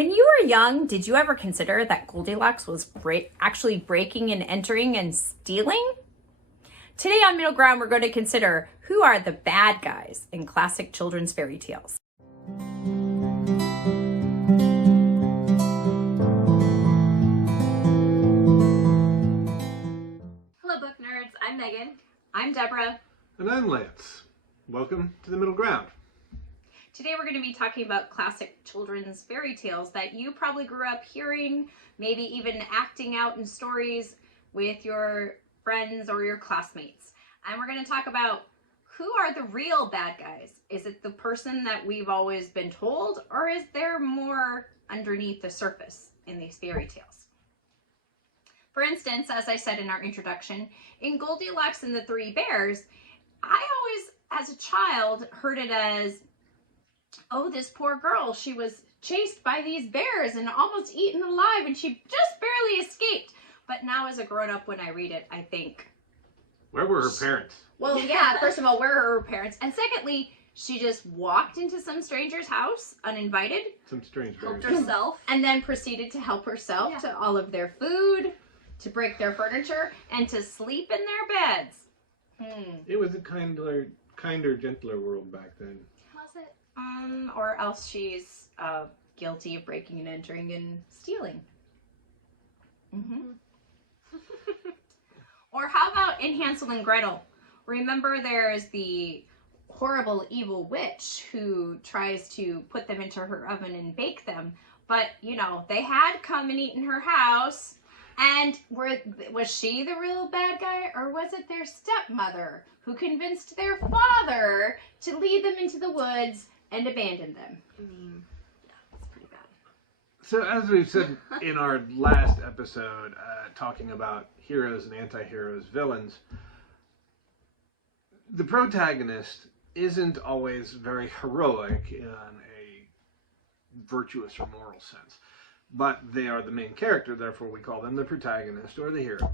When you were young, did you ever consider that Goldilocks was actually breaking and entering and stealing? Today on Middle Ground, we're going to consider who are the bad guys in classic children's fairy tales. Hello, book nerds. I'm Megan. I'm Deborah. And I'm Lance. Welcome to the Middle Ground. Today we're going to be talking about classic children's fairy tales that you probably grew up hearing, maybe even acting out in stories with your friends or your classmates. And we're going to talk about who are the real bad guys. Is it the person that we've always been told, or is there more underneath the surface in these fairy tales? For instance, as I said in our introduction, in Goldilocks and the Three Bears, I always, as a child, heard it as, oh, this poor girl, she was chased by these bears and almost eaten alive, and she just barely escaped. But now as a grown-up, when I read it, I think, Where were her parents? well, yeah, first of all, where are her parents? And secondly, she just walked into some stranger's house, uninvited. Some strange Helped bears. herself. And then proceeded to help herself to all of their food, to break their furniture, and to sleep in their beds. It was a kinder, gentler world back then. Was it? Or else she's guilty of breaking and entering and stealing. Or how about in Hansel and Gretel? Remember, there's the horrible evil witch who tries to put them into her oven and bake them. But, you know, they had come and eaten her house. And was she the real bad guy, or was it their stepmother who convinced their father to lead them into the woods and abandon them? Yeah, it's pretty bad. So as we've said in our last episode, talking about heroes and anti-heroes, villains, the protagonist isn't always very heroic in a virtuous or moral sense. But they are the main character, therefore we call them the protagonist or the hero.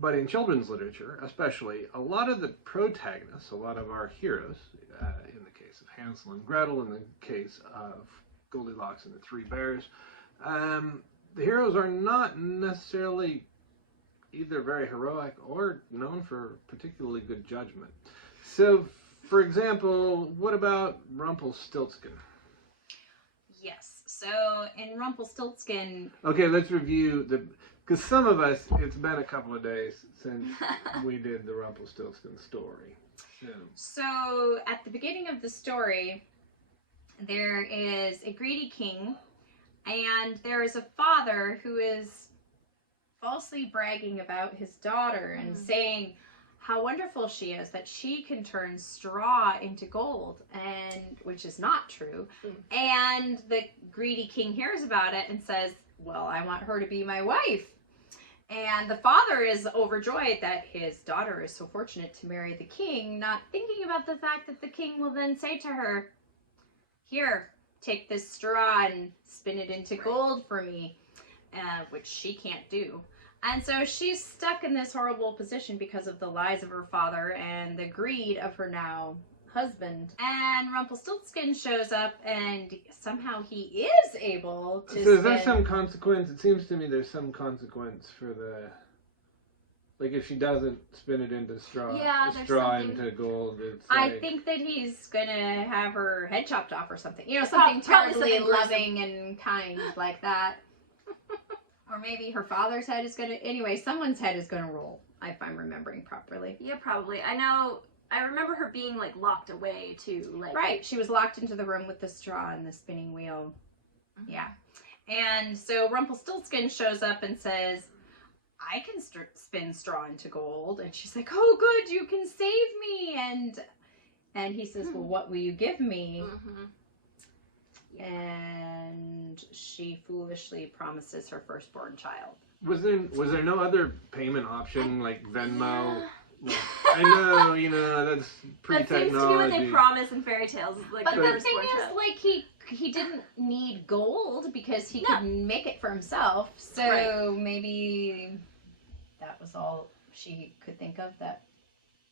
But in children's literature, especially, a lot of the protagonists, a lot of our heroes, in the case of Hansel and Gretel, in the case of Goldilocks and the Three Bears, the heroes are not necessarily either very heroic or known for particularly good judgment. So, for example, what about Rumpelstiltskin? Yes. So in Rumpelstiltskin... Okay, let's review because some of us, it's been a couple of days since we did the Rumpelstiltskin story. So at the beginning of the story, there is a greedy king, and there is a father who is falsely bragging about his daughter and saying how wonderful she is, that she can turn straw into gold, and which is not true. And the greedy king hears about it and says, well, I want her to be my wife. And the father is overjoyed that his daughter is so fortunate to marry the king, not thinking about the fact that the king will then say to her, here, take this straw and spin it into gold for me, which she can't do. And so she's stuck in this horrible position because of the lies of her father and the greed of her now husband. And Rumpelstiltskin shows up, and somehow he is able to So is there some consequence? It seems to me there's some consequence for the... Like if she doesn't spin it into straw, into gold, it's I think that he's gonna have her head chopped off or something. You know, something terribly loving and kind like that. Or maybe her father's head is gonna... Anyway, someone's head is gonna roll, if I'm remembering properly. Yeah, probably. I remember her being, like, locked away, too. Like, right, she was locked into the room with the straw and the spinning wheel. Yeah. And so Rumpelstiltskin shows up and says, I can spin straw into gold. And she's like, oh, good, you can save me. And he says, well, what will you give me? And she foolishly promises her firstborn child. Was there no other payment option like Venmo? Like, I know, you know, that's pre-technology. That seems to be what they promise in fairy tales. Like, but the thing is, like, he didn't need gold because he could make it for himself. So maybe that was all she could think of that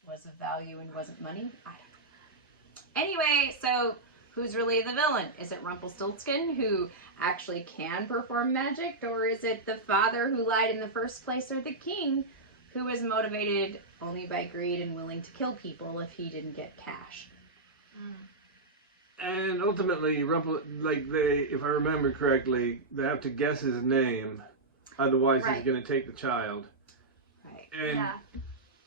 was of value and wasn't money. I don't know. Anyway, so who's really the villain? Is it Rumpelstiltskin, who actually can perform magic, or is it the father who lied in the first place, or the king who was motivated only by greed and willing to kill people if he didn't get cash? And ultimately, if I remember correctly, they have to guess his name, otherwise he's Right. going to take the child. Right. And Yeah.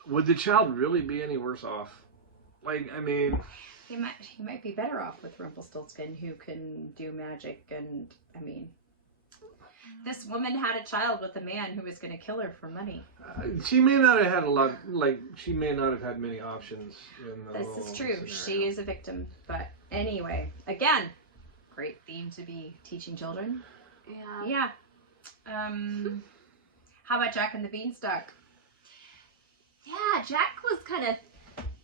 would the child really be any worse off? Like, I mean, He might be better off with Rumpelstiltskin, who can do magic, and I mean, this woman had a child with a man who was going to kill her for money. she may not have had a lot. Like, she may not have had many options. In the This whole is true. scenario. She is a victim. But anyway, again, great theme to be teaching children. Yeah. Yeah. How about Jack and the Beanstalk? Yeah, Jack was kind of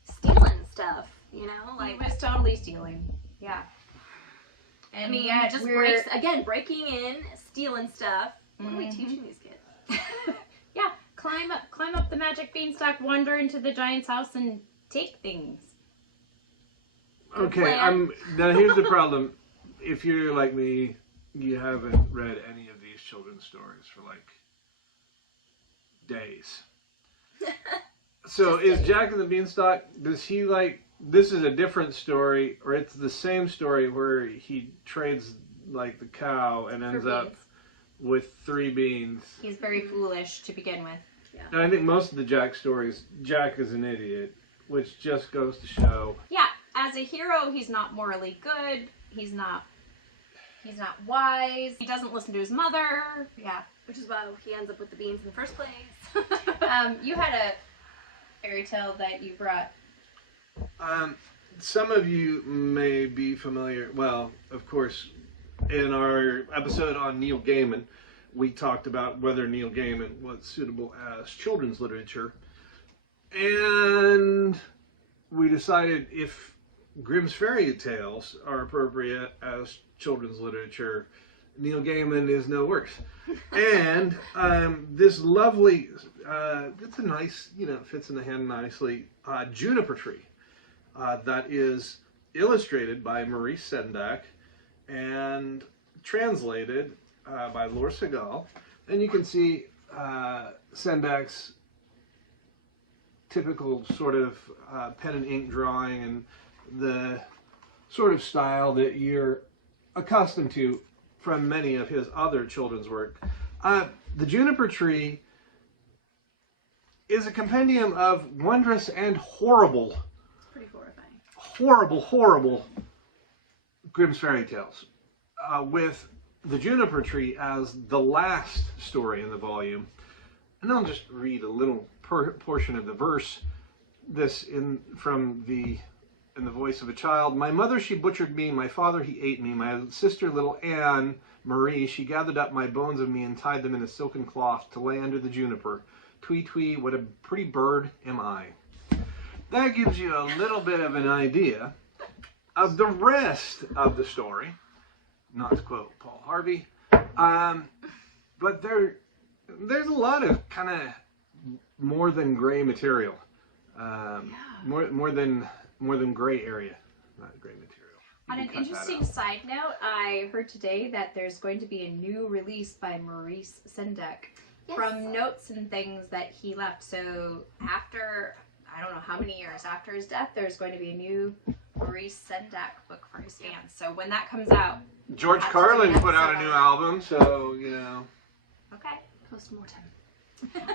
stealing stuff, you know? He Like, was totally stealing. Yeah. I And mean, yeah, just we're- breaking in, stealing stuff. What are we Mhm. teaching these kids? yeah, climb up the magic beanstalk, wander into the giant's house, and take things. Okay, plan. now here's the problem. If you're like me, you haven't read any of these children's stories for like days. So Just is days. Jack and the Beanstalk, does he like, this is a different story, or it's the same story where he trades like the cow and ends For up beans. with 3 beans? He's very foolish to begin with. And I think most of the Jack stories, Jack is an idiot, which just goes to show. Yeah, as a hero, he's not morally good. He's not wise. He doesn't listen to his mother. Yeah. Which is why he ends up with the beans in the first place. You had a fairy tale that you brought. Some of you may be familiar, well, of course, in our episode on Neil Gaiman, we talked about whether Neil Gaiman was suitable as children's literature. And we decided if Grimm's fairy tales are appropriate as children's literature, Neil Gaiman is no worse. And this lovely, it's a nice, fits in the hand nicely, juniper tree that is illustrated by Maurice Sendak and translated by Laura Segal. And you can see Sendak's typical sort of pen and ink drawing and the sort of style that you're accustomed to from many of his other children's work. The Juniper Tree is a compendium of wondrous and horrible, It's pretty horrifying. horrible Grimm's fairy tales, with the Juniper Tree as the last story in the volume. And I'll just read a little portion of the verse. This in the voice of a child. My mother, she butchered me. My father, he ate me. My sister, little Anne Marie, she gathered up my bones of me and tied them in a silken cloth to lay under the juniper. Twee, twee, what a pretty bird am I. That gives you a little bit of an idea of the rest of the story. Not to quote Paul Harvey. But there's a lot of kind of more than gray material. More than gray area, not gray material. You On can an cut that interesting out. side note, I heard today that there's going to be a new release by Maurice Sendak from notes and things that he left. So after, I don't know how many years after his death, there's going to be a new Maurice Sendak book for his fans. So when that comes out, George have to do an Carlin put out a episode new on it. album, so okay. Post-mortem.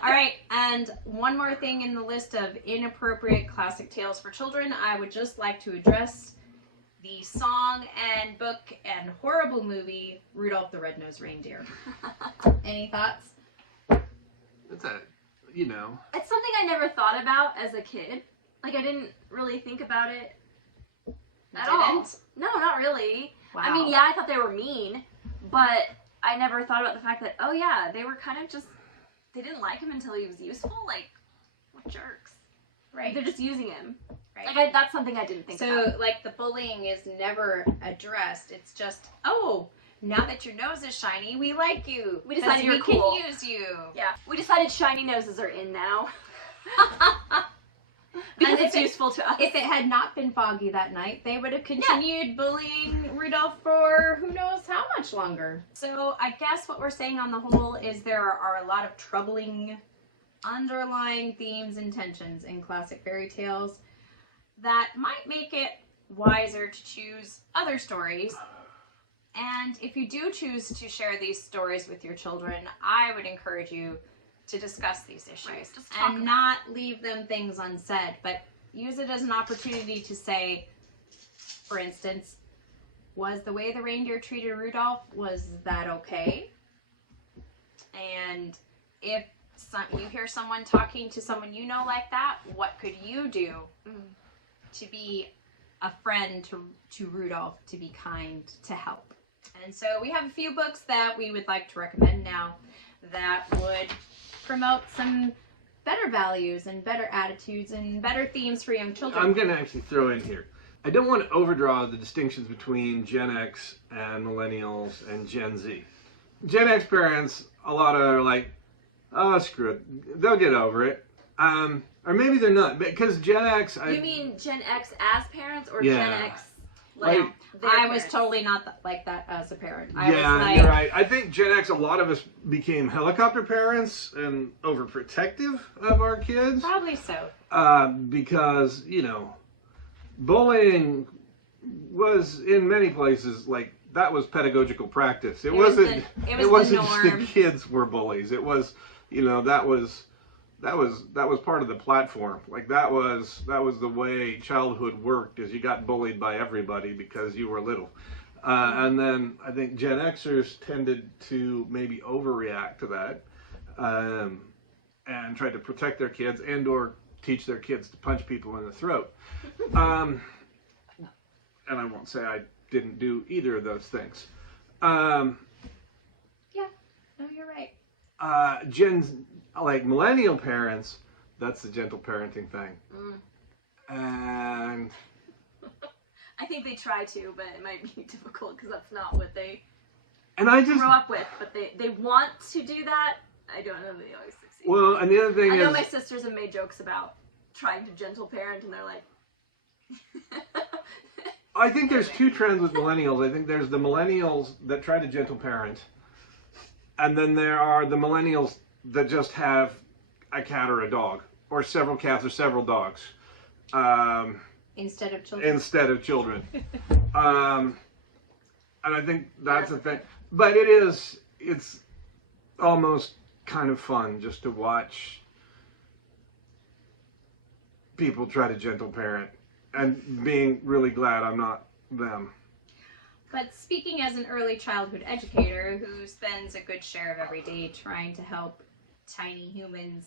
All right, and one more thing in the list of inappropriate classic tales for children, I would just like to address the song and book and horrible movie Rudolph the Red-Nosed Reindeer. Any thoughts? it's a, It's something I never thought about as a kid. Like, I didn't really think about it at all. Didn't? No, not really. Wow. I mean, yeah, I thought they were mean, but I never thought about the fact that, oh yeah, they were kind of just, they didn't like him until he was useful. Like, what jerks. Right. They're just using him. Right. Like, that's something I didn't think So, about. like, the bullying is never addressed. It's just, oh, now that your nose is shiny, we like you. We decided 'cause you're we cool. can use you. Yeah. We decided shiny noses are in now. because And it's if it- useful to us. If it had not been foggy that night, they would have continued bullying Rudolph for who knows how much longer. So I guess what we're saying on the whole is there are a lot of troubling underlying themes and tensions in classic fairy tales that might make it wiser to choose other stories. And if you do choose to share these stories with your children, I would encourage you to discuss these issues Right, just talk about and not leave them things unsaid, but use it as an opportunity to say, for instance, was the way the reindeer treated Rudolph, was that okay? And if you hear someone talking to someone you know like that, what could you do to be a friend to Rudolph, to be kind, to help? And so we have a few books that we would like to recommend now that would promote some better values and better attitudes and better themes for young children. I'm going to actually throw in here. I don't want to overdraw the distinctions between Gen X and Millennials and Gen Z. Gen X parents, a lot are like, oh, screw it. They'll get over it. Or maybe they're not. Because Gen X... You mean Gen X as parents or Yeah. Gen X Like, their I was parents? totally not like that as a parent. I yeah, was like, you're right. I think Gen X, a lot of us became helicopter parents and overprotective of our kids. probably so. Because, you know, bullying was in many places like that was pedagogical practice. It was wasn't. the It wasn't just the norm. kids were bullies. It was, you know, that was part of the platform. Like that was the way childhood worked. Is you got bullied by everybody because you were little. And then I think Gen Xers tended to maybe overreact to that, and tried to protect their kids and or teach their kids to punch people in the throat. And I won't say I didn't do either of those things. Yeah, no, you're right. Like millennial parents, that's the gentle parenting thing. And I think they try to, but it might be difficult because that's not what they I just grow up with. But they want to do that. I don't know that they always succeed. well, and the other thing I know is my sisters have made jokes about trying to gentle parent, and they're like, I think there's two trends with millennials. I think there's the millennials that try to gentle parent, and then there are the millennials that just have a cat or a dog, or several cats or several dogs, Instead of children. And I think that's the thing. But it's almost kind of fun just to watch people try to gentle parent, and being really glad I'm not them. But speaking as an early childhood educator who spends a good share of every day trying to help tiny humans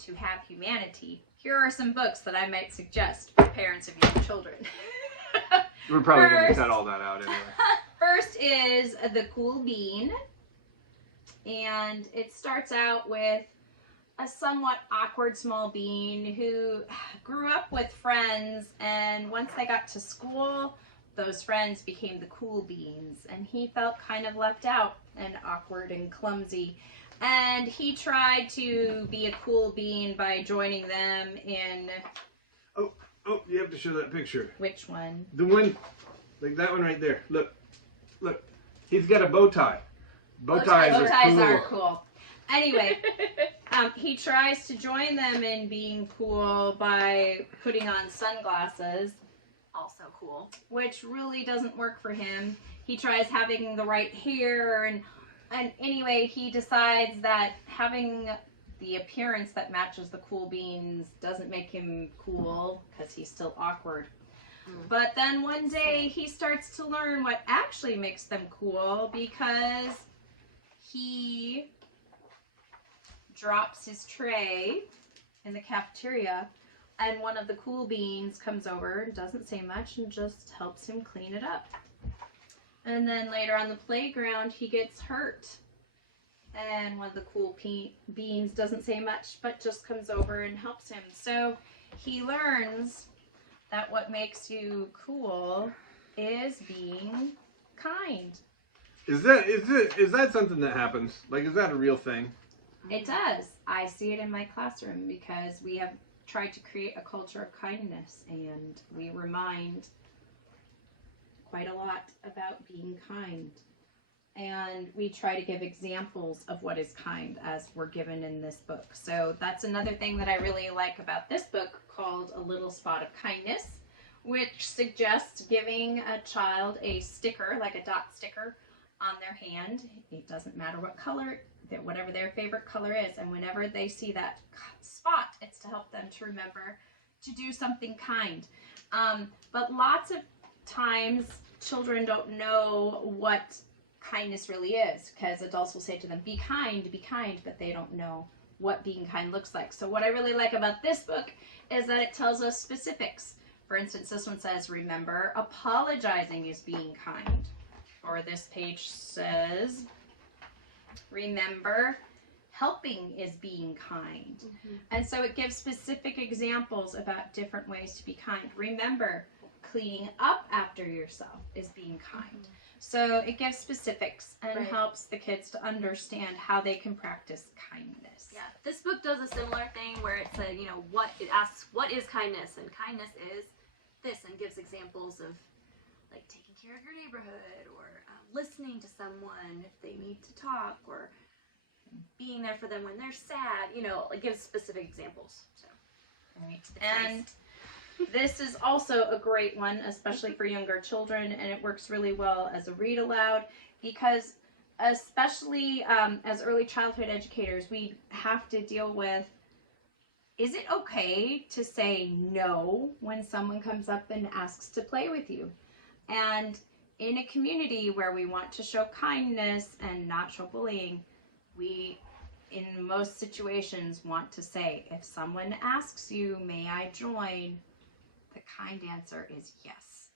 to have humanity, here are some books that I might suggest for parents of young children. We're probably going to First- cut all that out anyway. First is The Cool Bean, and it starts out with a somewhat awkward small bean who grew up with friends, and once they got to school, those friends became the cool beans, and he felt kind of left out and awkward and clumsy. And he tried to be a cool bean by joining them in... Oh, you have to show that picture. Which one? The one, like that one right there. Look. He's got a bow tie. Bow ties Bow ties are are cool. cool. Anyway, he tries to join them in being cool by putting on sunglasses, also cool. which really doesn't work for him. He tries having the right hair, and anyway, he decides that having the appearance that matches the cool beans doesn't make him cool because he's still awkward. But then one day he starts to learn what actually makes them cool, because he drops his tray in the cafeteria, and one of the cool beans comes over and doesn't say much and just helps him clean it up. And then later on the playground he gets hurt, and one of the cool beans doesn't say much but just comes over and helps him. So he learns that what makes you cool is being kind. Is that something that happens? Like, is that a real thing? It does. I see it in my classroom because we have tried to create a culture of kindness, and we remind quite a lot about being kind. And we try to give examples of what is kind as we're given in this book. So that's another thing that I really like about this book, called A Little Spot of Kindness, which suggests giving a child a sticker, like a dot sticker, on their hand. It doesn't matter what color, whatever their favorite color is, and whenever they see that spot, it's to help them to remember to do something kind. But lots of times children don't know what kindness really is, because adults will say to them, be kind, but they don't know what being kind looks like. So what I really like about this book is that it tells us specifics. For instance, this one says, remember, apologizing is being kind. Or this page says, remember, helping is being kind. Mm-hmm. And so it gives specific examples about different ways to be kind. Remember, cleaning up after yourself is being kind. Mm-hmm. So it gives specifics and helps the kids to understand how they can practice kindness. Yeah, this book does a similar thing where it said, it asks, what is kindness? And kindness is this, and gives examples of, like, taking care of your neighborhood, or listening to someone if they need to talk, or being there for them when they're sad. It gives specific examples. So, right. And nice. This is also a great one, especially for younger children, and it works really well as a read aloud, because especially as early childhood educators, we have to deal with, is it okay to say no when someone comes up and asks to play with you? And in a community where we want to show kindness and not show bullying, we, in most situations, want to say, if someone asks you, may I join? The kind answer is yes.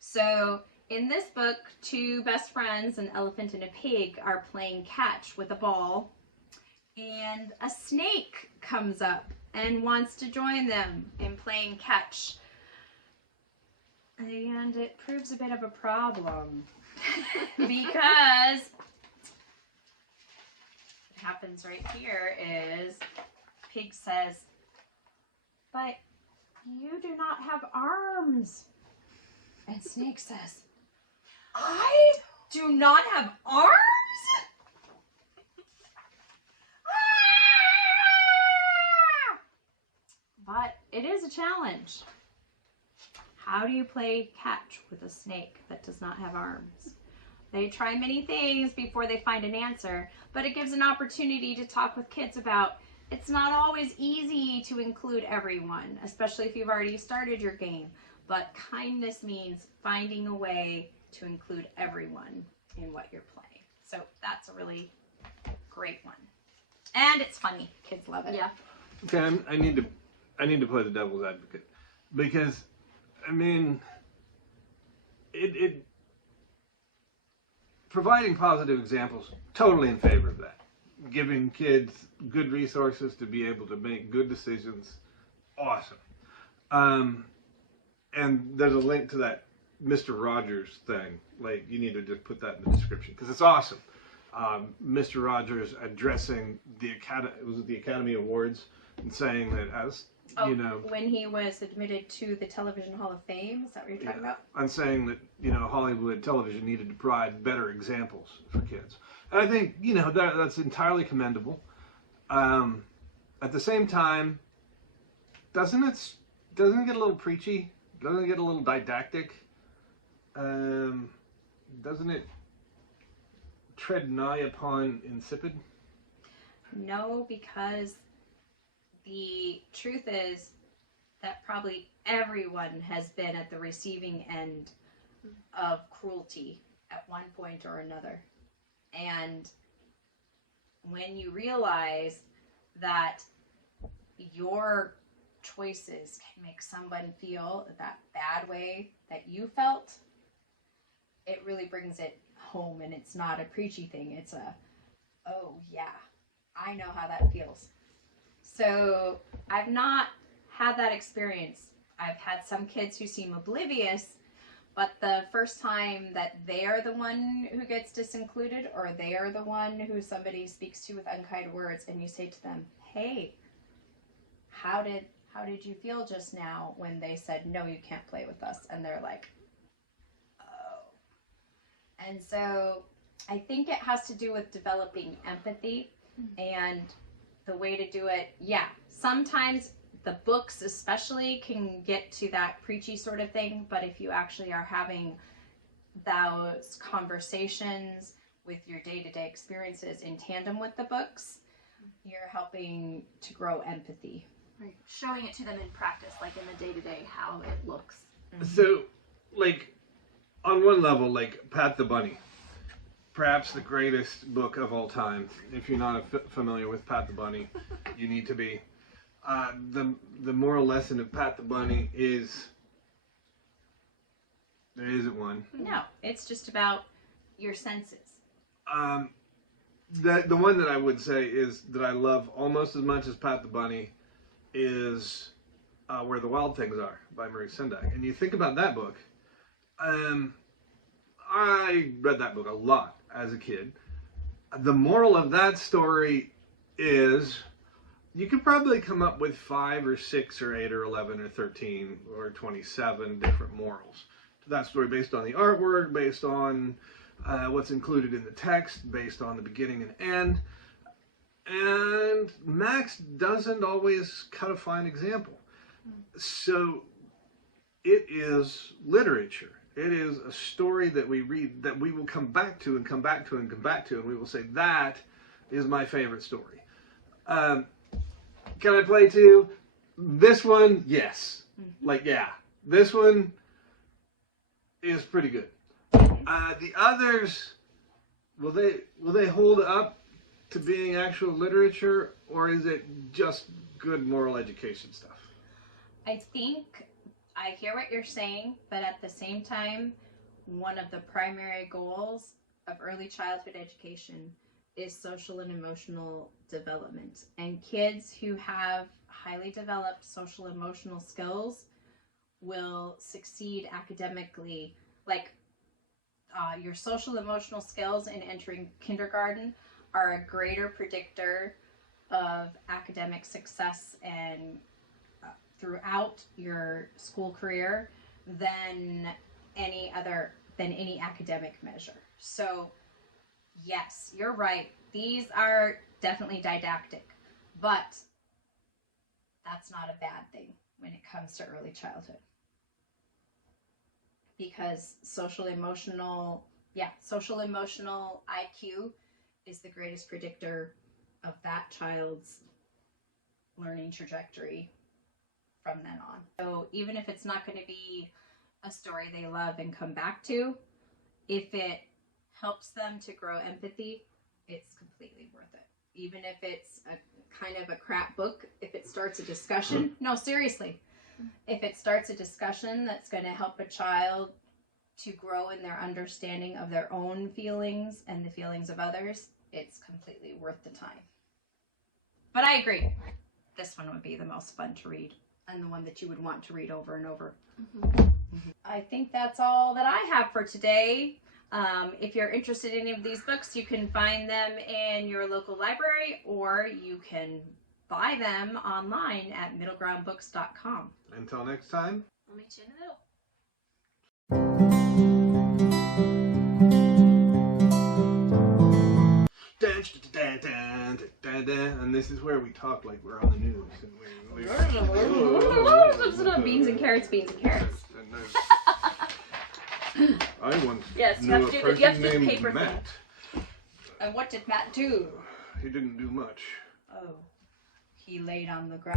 So in this book, two best friends, an elephant and a pig, are playing catch with a ball, and a snake comes up and wants to join them in playing catch. And it proves a bit of a problem because what happens right here is Pig says, but you do not have arms. And Snake says, I do not have arms? But it is a challenge. How do you play catch with a snake that does not have arms? They try many things before they find an answer, but it gives an opportunity to talk with kids about it's not always easy to include everyone, especially if you've already started your game. But kindness means finding a way to include everyone in what you're playing. So that's a really great one. And it's funny. Kids love it. Yeah. Okay, I need to play the devil's advocate, because I mean, it providing positive examples, totally in favor of that. Giving kids good resources to be able to make good decisions, awesome. And there's a link to that Mr. Rogers thing. Like, you need to just put that in the description because it's awesome. Mr. Rogers addressing the Academy Awards and saying that as when he was admitted to the Television Hall of Fame, is that what you're talking about? I'm saying that Hollywood television needed to provide better examples for kids, and I think that's entirely commendable. At the same time, doesn't it get a little preachy? Doesn't it get a little didactic? Doesn't it tread nigh upon insipid? No, because the truth is that probably everyone has been at the receiving end of cruelty at one point or another. And when you realize that your choices can make someone feel that bad way that you felt, it really brings it home, and it's not a preachy thing. It's oh yeah, I know how that feels. So I've not had that experience. I've had some kids who seem oblivious, but the first time that they are the one who gets disincluded, or they are the one who somebody speaks to with unkind words, and you say to them, hey, how did how did you feel just now when they said, no, you can't play with us? And they're like, oh. And so I think it has to do with developing empathy, and the way to do it, yeah, sometimes the books especially can get to that preachy sort of thing, but if you actually are having those conversations with your day-to-day experiences in tandem with the books, you're helping to grow empathy. Right. Showing it to them in practice, like in the day-to-day, how it looks. So, like, on one level, like Pat the Bunny, perhaps the greatest book of all time. If you're not familiar with Pat the Bunny, you need to be. The moral lesson of Pat the Bunny is there isn't one. No, it's just about your senses. The one that I would say is that I love almost as much as Pat the Bunny is Where the Wild Things Are by Marie Sendak. And you think about that book. I read that book a lot as a kid. The moral of that story is you could probably come up with 5 or 6 or 8 or 11 or 13 or 27 different morals to that story, based on the artwork, based on what's included in the text, based on the beginning and end. And Max doesn't always cut a fine example. So it is literature. It is a story that we read that we will come back to and come back to and come back to, and we will say, that is my favorite story. Can I play too? This one, yes. Like, yeah. This one is pretty good. The others, will they hold up to being actual literature, or is it just good moral education stuff? I think I hear what you're saying, but at the same time, one of the primary goals of early childhood education is social and emotional development. And kids who have highly developed social emotional skills will succeed academically. Like your social emotional skills in entering kindergarten are a greater predictor of academic success and throughout your school career than any academic measure. So yes, you're right. These are definitely didactic, but that's not a bad thing when it comes to early childhood. Because social emotional IQ is the greatest predictor of that child's learning trajectory from then on. So even if it's not going to be a story they love and come back to, if it helps them to grow empathy, it's completely worth it. Even if it's a kind of a crap book, if it starts a discussion, no, seriously, if it starts a discussion that's going to help a child to grow in their understanding of their own feelings and the feelings of others, it's completely worth the time. But I agree, this one would be the most fun to read and the one that you would want to read over and over. I think that's all that I have for today. If you're interested in any of these books, you can find them in your local library, or you can buy them online at middlegroundbooks.com. Until next time. We'll meet you in the middle. And this is where we talk like we're on the news. Listen up, beans and carrots, beans and carrots. I once Yes, you knew have a to do the- person you have to do the named paper thing. Matt. And what did Matt do? He didn't do much. Oh, he laid on the ground.